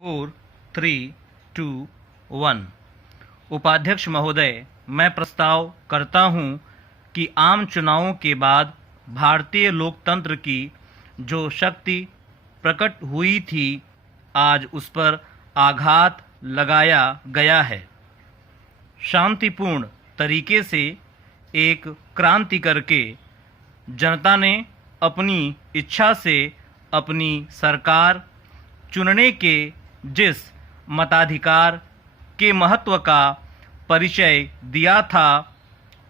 4, 3, 2, 1। उपाध्यक्ष महोदय, मैं प्रस्ताव करता हूं कि आम चुनावों के बाद भारतीय लोकतंत्र की जो शक्ति प्रकट हुई थी, आज उस पर आघात लगाया गया है। शांतिपूर्ण तरीके से एक क्रांति करके जनता ने अपनी इच्छा से अपनी सरकार चुनने के जिस मताधिकार के महत्व का परिचय दिया था,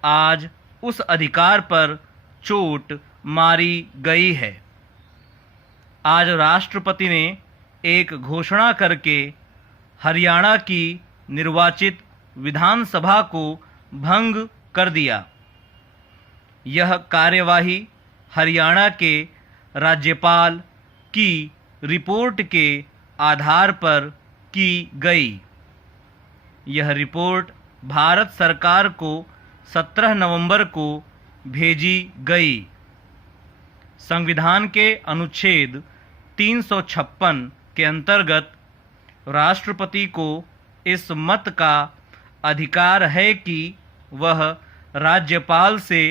आज उस अधिकार पर चोट मारी गई है। आज राष्ट्रपति ने एक घोषणा करके हरियाणा की निर्वाचित विधानसभा को भंग कर दिया। यह कार्यवाही हरियाणा के राज्यपाल की रिपोर्ट के आधार पर की गई। यह रिपोर्ट भारत सरकार को 17 नवंबर को भेजी गई। संविधान के अनुच्छेद 356 के अंतर्गत राष्ट्रपति को इस मत का अधिकार है कि वह राज्यपाल से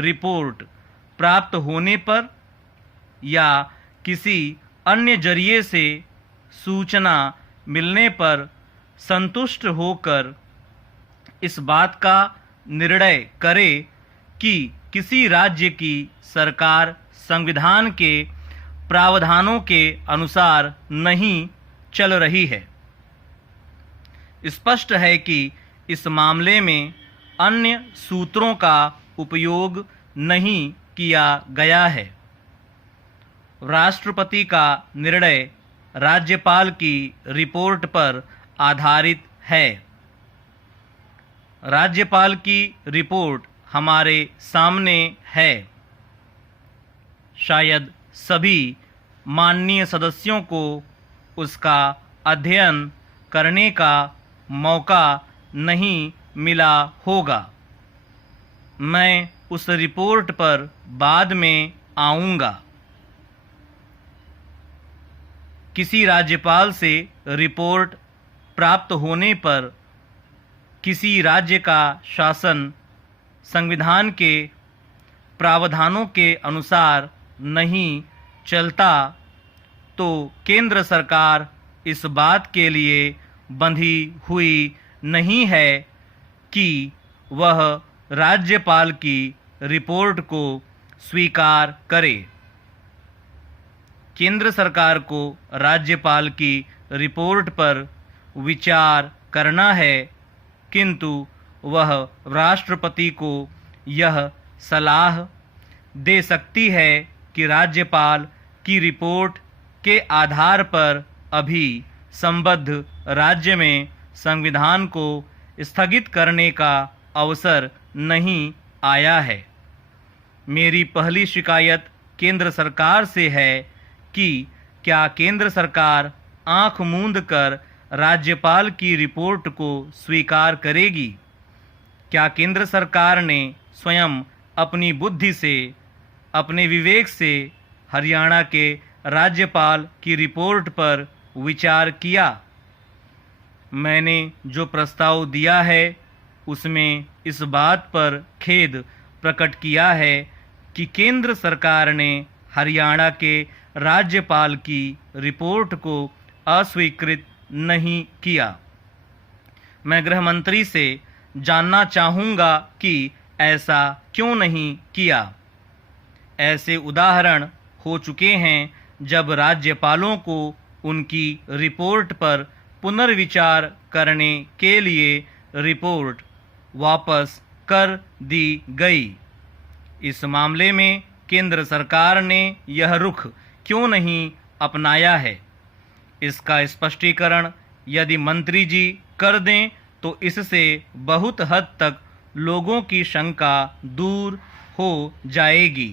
रिपोर्ट प्राप्त होने पर या किसी अन्य जरिए से सूचना मिलने पर संतुष्ट होकर इस बात का निर्णय करे कि किसी राज्य की सरकार संविधान के प्रावधानों के अनुसार नहीं चल रही है। स्पष्ट है कि इस मामले में अन्य सूत्रों का उपयोग नहीं किया गया है। राष्ट्रपति का निर्णय राज्यपाल की रिपोर्ट पर आधारित है। राज्यपाल की रिपोर्ट हमारे सामने है। शायद सभी माननीय सदस्यों को उसका अध्ययन करने का मौका नहीं मिला होगा। मैं उस रिपोर्ट पर बाद में आऊँगा। किसी राज्यपाल से रिपोर्ट प्राप्त होने पर किसी राज्य का शासन संविधान के प्रावधानों के अनुसार नहीं चलता तो केंद्र सरकार इस बात के लिए बंधी हुई नहीं है कि वह राज्यपाल की रिपोर्ट को स्वीकार करे। केंद्र सरकार को राज्यपाल की रिपोर्ट पर विचार करना है, किंतु वह राष्ट्रपति को यह सलाह दे सकती है कि राज्यपाल की रिपोर्ट के आधार पर अभी संबद्ध राज्य में संविधान को स्थगित करने का अवसर नहीं आया है। मेरी पहली शिकायत केंद्र सरकार से है कि क्या केंद्र सरकार आंख मूंद कर राज्यपाल की रिपोर्ट को स्वीकार करेगी? क्या केंद्र सरकार ने स्वयं अपनी बुद्धि से, अपने विवेक से हरियाणा के राज्यपाल की रिपोर्ट पर विचार किया? मैंने जो प्रस्ताव दिया है उसमें इस बात पर खेद प्रकट किया है कि केंद्र सरकार ने हरियाणा के राज्यपाल की रिपोर्ट को अस्वीकृत नहीं किया। मैं गृह मंत्री से जानना चाहूँगा कि ऐसा क्यों नहीं किया। ऐसे उदाहरण हो चुके हैं जब राज्यपालों को उनकी रिपोर्ट पर पुनर्विचार करने के लिए रिपोर्ट वापस कर दी गई। इस मामले में केंद्र सरकार ने यह रुख क्यों नहीं अपनाया है? इसका स्पष्टीकरण यदि मंत्री जी कर दें तो इससे बहुत हद तक लोगों की शंका दूर हो जाएगी।